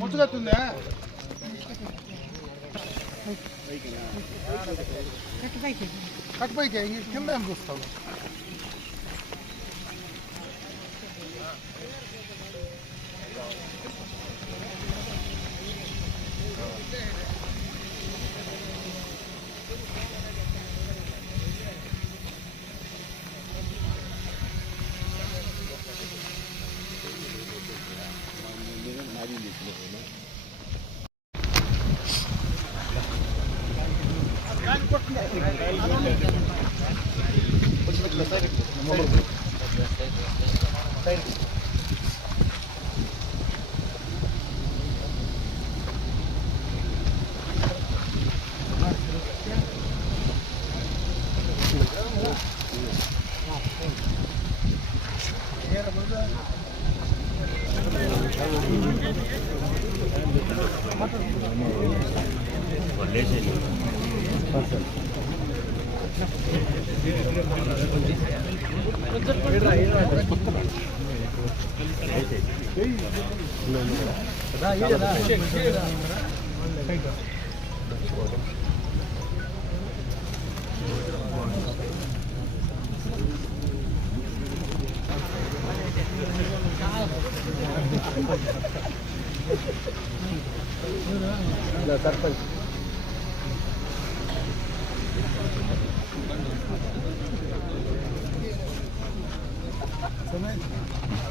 ముచ్చుగత్తుందా కట్టుపైకి కింద ఏం చూస్తావు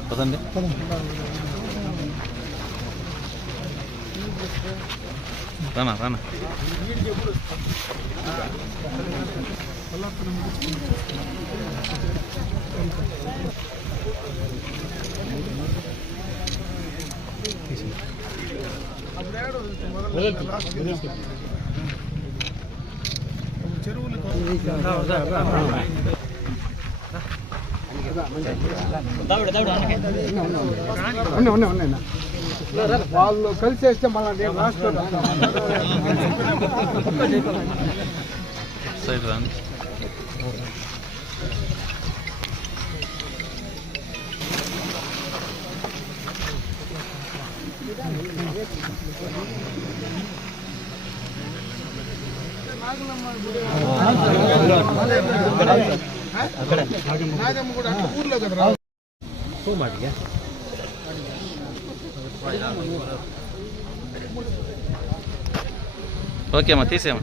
పదండి రానా రానా వాళ్ళు కలిసి వేస్తే మళ్ళీ సైడ్ రాండి ఊర్లో కదా ఓకే అమ్మా తీసేయమ్మా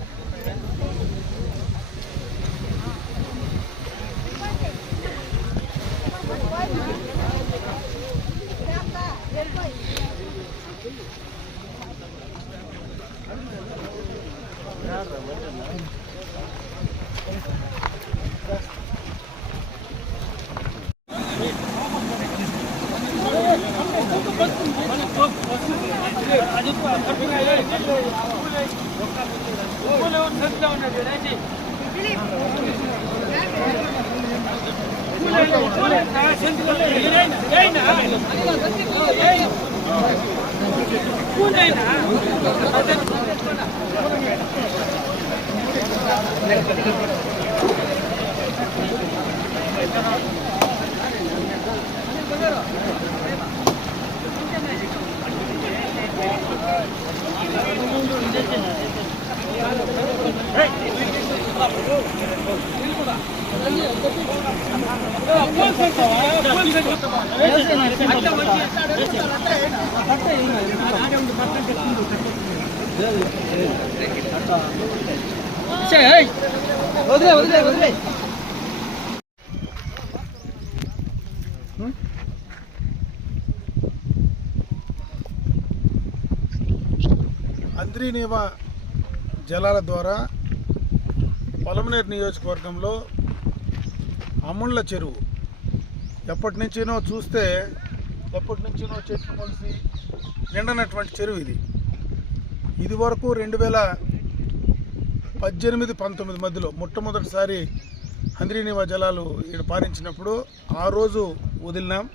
హంద్రీనీవా జలాల ద్వారా పొలమనేరు నియోజకవర్గంలో అమ్ముళ్ళ చెరువు ఎప్పటి నుంచినో చూస్తే ఎప్పటి నుంచినో చెట్లు మొలిసి నిండనటువంటి చెరువు ఇది వరకు 2018-19 మధ్యలో మొట్టమొదటిసారి హంద్రీనీవా జలాలు ఇక్కడ పారించినప్పుడు ఆ రోజు వదిలినాం.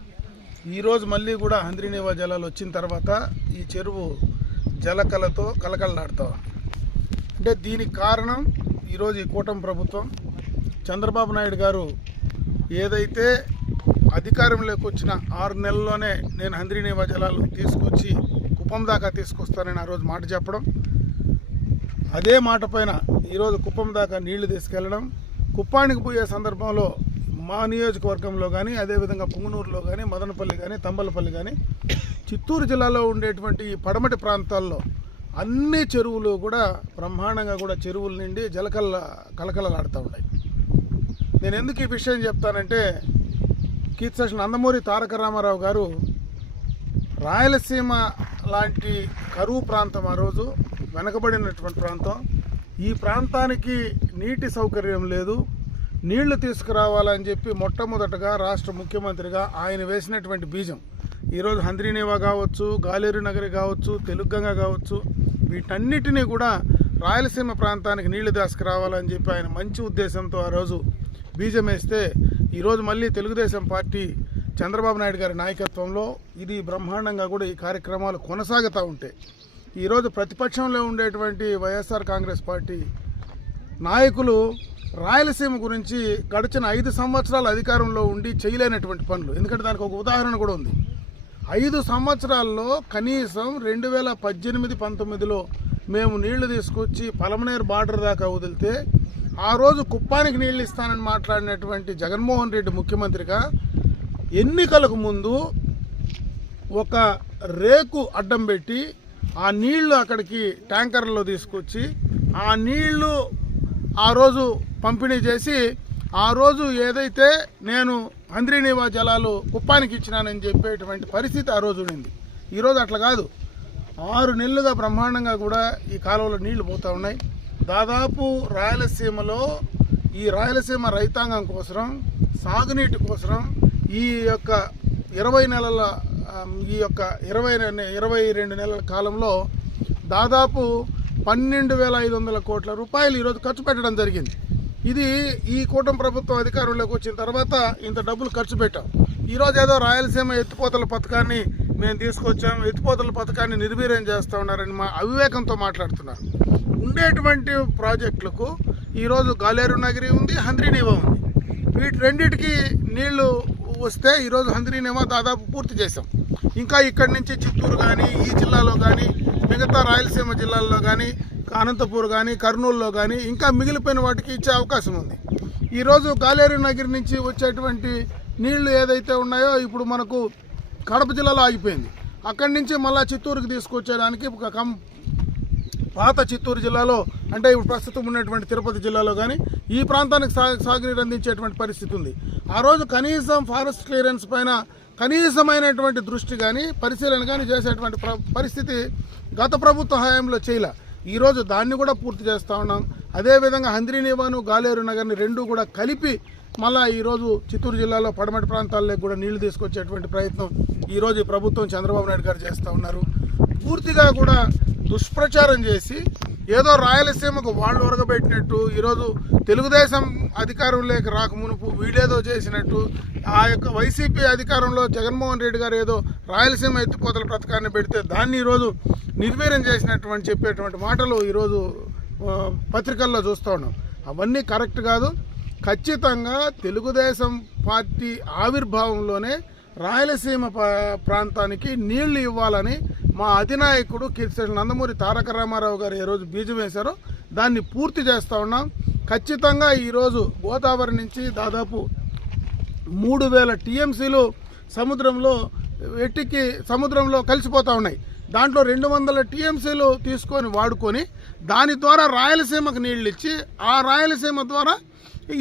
ఈరోజు మళ్ళీ కూడా హంద్రీనీవా జలాలు వచ్చిన తర్వాత ఈ చెరువు జలకలతో కలకలలాడుతాం. అంటే దీనికి కారణం ఈరోజు ఈ కూటమి ప్రభుత్వం చంద్రబాబు నాయుడు గారు ఏదైతే అధికారంలోకి వచ్చిన 6 నెలల్లోనే నేను హంద్రీనీవా జలాలు తీసుకొచ్చి కుప్పం దాకా తీసుకొస్తానని ఆ రోజు మాట చెప్పడం, అదే మాట పైన ఈరోజు కుప్పం దాకా నీళ్లు తీసుకెళ్లడం, కుప్పానికి పోయే సందర్భంలో మా నియోజకవర్గంలో కానీ, అదేవిధంగా పుంగనూరులో కానీ, మదనపల్లి కానీ, తంబలపల్లి కానీ, చిత్తూరు జిల్లాలో ఉండేటువంటి ఈ పడమటి ప్రాంతాల్లో అన్ని చెరువులు కూడా బ్రహ్మాండంగా కూడా చెరువుల నుండి కలకలలాడుతూ ఉన్నాయి. నేను ఎందుకు ఈ విషయం చెప్తానంటే, కీర్తిశేషులు నందమూరి తారక రామారావు గారు రాయలసీమ లాంటి కరువు ప్రాంతం, ఆ రోజు వెనకబడినటువంటి ప్రాంతం, ఈ ప్రాంతానికి నీటి సౌకర్యం లేదు, నీళ్లు తీసుకురావాలని చెప్పి మొట్టమొదటగా రాష్ట్ర ముఖ్యమంత్రిగా ఆయన వేసినటువంటి బీజం ఈరోజు హంద్రీనేవా కావచ్చు, గాలేరు నగరి కావచ్చు, తెలుగంగ కావచ్చు, వీటన్నిటినీ కూడా రాయలసీమ ప్రాంతానికి నీళ్లు తీసుకురావాలని చెప్పి ఆయన మంచి ఉద్దేశంతో ఆ రోజు బీజం వేస్తే, ఈరోజు మళ్ళీ తెలుగుదేశం పార్టీ చంద్రబాబు నాయుడు గారి నాయకత్వంలో ఇది బ్రహ్మాండంగా కూడా ఈ కార్యక్రమాలు కొనసాగుతూ ఉంటాయి. ఈరోజు ప్రతిపక్షంలో ఉండేటువంటి వైఎస్ఆర్ కాంగ్రెస్ పార్టీ నాయకులు రాయలసీమ గురించి గడిచిన 5 సంవత్సరాల అధికారంలో ఉండి చేయలేనటువంటి పనులు, ఎందుకంటే దానికి ఒక ఉదాహరణ కూడా ఉంది. 5 సంవత్సరాల్లో కనీసం 2018-19లో మేము నీళ్లు తీసుకొచ్చి పలమనేరు బార్డర్ దాకా వదిలితే, ఆ రోజు కుప్పానికి నీళ్లు ఇస్తానని మాట్లాడినటువంటి జగన్మోహన్ రెడ్డి ముఖ్యమంత్రిగా ఎన్నికలకు ముందు ఒక రేకు అడ్డం పెట్టి ఆ నీళ్లు అక్కడికి ట్యాంకర్లలో తీసుకొచ్చి ఆ నీళ్లు ఆ రోజు పంపిణీ చేసి, ఆ రోజు ఏదైతే నేను హంద్రీనేవా జలాలు కుప్పానికి ఇచ్చినానని చెప్పేటువంటి పరిస్థితి ఆ రోజు ఉండింది. ఈరోజు అట్లా కాదు. 6 నెలలుగా బ్రహ్మాండంగా కూడా ఈ కాలువలో నీళ్లు పోతూ ఉన్నాయి. దాదాపు రాయలసీమలో ఈ రాయలసీమ రైతాంగం కోసం, సాగునీటి కోసం ఈ యొక్క 20 నెలల ఈ యొక్క 22 నెలల కాలంలో దాదాపు 12,500 కోట్ల రూపాయలు ఈరోజు ఖర్చు పెట్టడం జరిగింది. ఇది ఈ కూటమి ప్రభుత్వం అధికారంలోకి వచ్చిన తర్వాత ఇంత డబ్బులు ఖర్చు పెట్టాం. ఈరోజు ఏదో రాయలసీమ ఎత్తిపోతల పథకాన్ని మేము తీసుకొచ్చాం, ఎత్తిపోతల పథకాన్ని నిర్వీర్యం చేస్తూ ఉన్నారని మా అవివేకంతో మాట్లాడుతున్నారు. ఉండేటువంటి ప్రాజెక్టులకు ఈరోజు గాలేరు నగరి ఉంది, హంద్రీనేవా ఉంది. వీటి రెండింటికి నీళ్లు వస్తే ఈరోజు హంద్రీనేవా దాదాపు పూర్తి చేశాం. ఇంకా ఇక్కడి నుంచి చిత్తూరు కానీ, ఈ జిల్లాలో కానీ, మిగతా రాయలసీమ జిల్లాల్లో కానీ, అనంతపూర్ కానీ, కర్నూలులో కానీ ఇంకా మిగిలిపోయిన వాటికి ఇచ్చే అవకాశం ఉంది. ఈరోజు గాలేరు నగరి నుంచి వచ్చేటువంటి నీళ్లు ఏదైతే ఉన్నాయో ఇప్పుడు మనకు కడప జిల్లాలో ఆగిపోయింది. అక్కడి నుంచి మళ్ళీ చిత్తూరుకి తీసుకొచ్చేదానికి పాత చిత్తూరు జిల్లాలో, అంటే ఇప్పుడు ప్రస్తుతం ఉన్నటువంటి తిరుపతి జిల్లాలో కానీ ఈ ప్రాంతానికి సాగునీరు అందించేటువంటి పరిస్థితి ఉంది. ఆ రోజు కనీసం ఫారెస్ట్ క్లియరెన్స్ పైన కనీసమైనటువంటి దృష్టి కానీ, పరిశీలన కానీ చేసేటువంటి పరిస్థితి గత ప్రభుత్వ హయాంలో చేయలే. ఈరోజు దాన్ని కూడా పూర్తి చేస్తూ ఉన్నాం. అదేవిధంగా హంద్రీనేవాను, గాలేరు నగర్ని రెండు కూడా కలిపి మళ్ళీ ఈరోజు చిత్తూరు జిల్లాలో పడమటి ప్రాంతాల్లో కూడా నీళ్లు తీసుకొచ్చేటువంటి ప్రయత్నం ఈరోజు ఈ ప్రభుత్వం చంద్రబాబు నాయుడు గారు చేస్తూ ఉన్నారు. పూర్తిగా కూడా దుష్ప్రచారం చేసి ఏదో రాయలసీమకు వాళ్ళు ఒరగబెట్టినట్టు, ఈరోజు తెలుగుదేశం అధికారంలోకి రాకమునుపు వీడేదో చేసినట్టు, ఆ యొక్క వైసీపీ అధికారంలో జగన్మోహన్ రెడ్డి గారు ఏదో రాయలసీమ ఎత్తిపోతల పథకాన్ని పెడితే దాన్ని ఈరోజు నిర్వీర్యం చేసినటువంటి చెప్పేటువంటి మాటలు ఈరోజు పత్రికల్లో చూస్తూ ఉన్నాం. అవన్నీ కరెక్ట్ కాదు. ఖచ్చితంగా తెలుగుదేశం పార్టీ ఆవిర్భావంలోనే రాయలసీమ ప్రాంతానికి నీళ్లు ఇవ్వాలని మా అధినాయకుడు కీర్తిశేషులు నందమూరి తారక రామారావు గారు ఈరోజు బీజం వేశారో దాన్ని పూర్తి చేస్తూ ఉన్నాం. ఖచ్చితంగా ఈరోజు గోదావరి నుంచి దాదాపు 3,000 టీఎంసీలు సముద్రంలో కలిసిపోతూ ఉన్నాయి. దాంట్లో 200 టీఎంసీలు తీసుకొని వాడుకొని దాని ద్వారా రాయలసీమకు నీళ్ళు ఇచ్చి, ఆ రాయలసీమ ద్వారా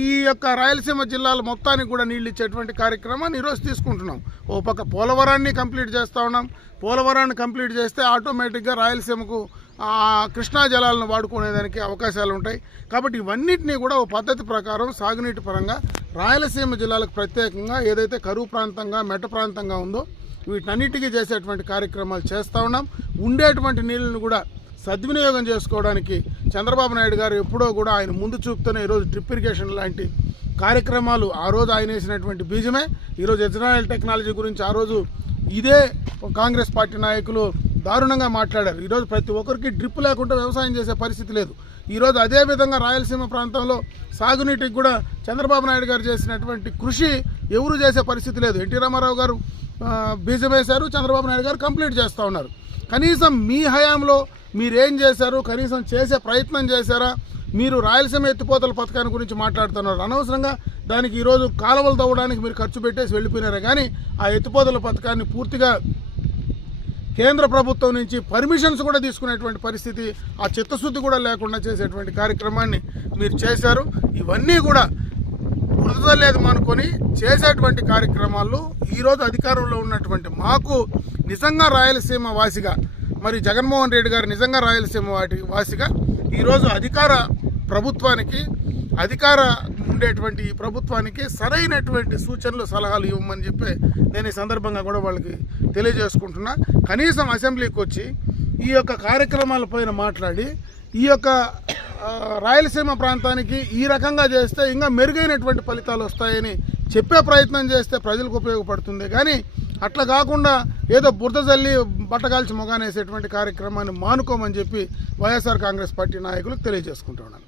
ఈ యొక్క రాయలసీమ జిల్లాల మొత్తానికి కూడా నీళ్ళు ఇచ్చేటువంటి కార్యక్రమాన్ని ఈరోజు తీసుకుంటున్నాం. ఓ పక్క పోలవరాన్ని కంప్లీట్ చేస్తూ ఉన్నాం. పోలవరాన్ని కంప్లీట్ చేస్తే ఆటోమేటిక్గా రాయలసీమకు కృష్ణా జలాలను వాడుకునేదానికి అవకాశాలు ఉంటాయి. కాబట్టి ఇవన్నిటినీ కూడా ఓ పద్ధతి ప్రకారం సాగునీటి పరంగా రాయలసీమ జిల్లాలకు ప్రత్యేకంగా ఏదైతే కరువు ప్రాంతంగా, మెట్ట ప్రాంతంగా ఉందో వీటన్నిటికీ చేసేటువంటి కార్యక్రమాలు చేస్తూ ఉన్నాం. ఉండేటువంటి నీళ్ళను కూడా సద్వినియోగం చేసుకోవడానికి చంద్రబాబు నాయుడు గారు ఎప్పుడో కూడా ఆయన ముందు చూపుతూనే ఈరోజు డ్రిప్ ఇరిగేషన్ లాంటి కార్యక్రమాలు ఆ రోజు ఆయన వేసినటువంటి బీజమే. ఈరోజు ఇజ్రాయెల్ టెక్నాలజీ గురించి ఆ రోజు ఇదే కాంగ్రెస్ పార్టీ నాయకులు దారుణంగా మాట్లాడారు. ఈరోజు ప్రతి ఒక్కరికి డ్రిప్ లేకుండా వ్యవసాయం చేసే పరిస్థితి లేదు. ఈరోజు అదేవిధంగా రాయలసీమ ప్రాంతంలో సాగునీటికి కూడా చంద్రబాబు నాయుడు గారు చేసినటువంటి కృషి ఎవరు చేసే పరిస్థితి లేదు. ఎన్టీ రామారావు గారు బీజం వేశారు, చంద్రబాబు నాయుడు గారు కంప్లీట్ చేస్తూ ఉన్నారు. కనీసం మీ హయాంలో మీరేం చేశారు, కనీసం చేసే ప్రయత్నం చేశారా? మీరు రాయలసీమ ఎత్తిపోతల పథకాన్ని గురించి మాట్లాడుతున్నారు. అనవసరంగా దానికి ఈరోజు కాలువలు తవ్వడానికి మీరు ఖర్చు పెట్టేసి వెళ్ళిపోయినారే కానీ ఆ ఎత్తిపోతల పథకాన్ని పూర్తిగా కేంద్ర ప్రభుత్వం నుంచి పర్మిషన్స్ కూడా తీసుకునేటువంటి పరిస్థితి, ఆ చిత్తశుద్ధి కూడా లేకుండా చేసేటువంటి కార్యక్రమాన్ని మీరు చేశారు. ఇవన్నీ కూడా వృధా లేదు అనుకొని చేసేటువంటి కార్యక్రమాలు ఈరోజు అధికారంలో ఉన్నటువంటి మాకు నిజంగా రాయలసీమ వాసిగా, మరి జగన్మోహన్ రెడ్డి గారు నిజంగా రాయలసీమ వాసిగా ఈరోజు అధికార ఉండేటువంటి ఈ ప్రభుత్వానికి సరైనటువంటి సూచనలు సలహాలు ఇవ్వమని చెప్పి నేను ఈ సందర్భంగా కూడా వాళ్ళకి తెలియజేసుకుంటున్నా. కనీసం అసెంబ్లీకి వచ్చి ఈ యొక్క కార్యక్రమాలపైన మాట్లాడి ఈ యొక్క రాయలసీమ ప్రాంతానికి ఈ రకంగా చేస్తే ఇంకా మెరుగైనటువంటి ఫలితాలు వస్తాయని చెప్పే ప్రయత్నం చేస్తే ప్రజలకు ఉపయోగపడుతుంది. కానీ అట్లా కాకుండా ఏదో బురద జల్లి బట్టగాల్చి మొగానేసేటువంటి కార్యక్రమాన్ని మానుకోమని చెప్పి వైఎస్ఆర్ కాంగ్రెస్ పార్టీ నాయకులకు తెలియజేసుకుంటున్నాను.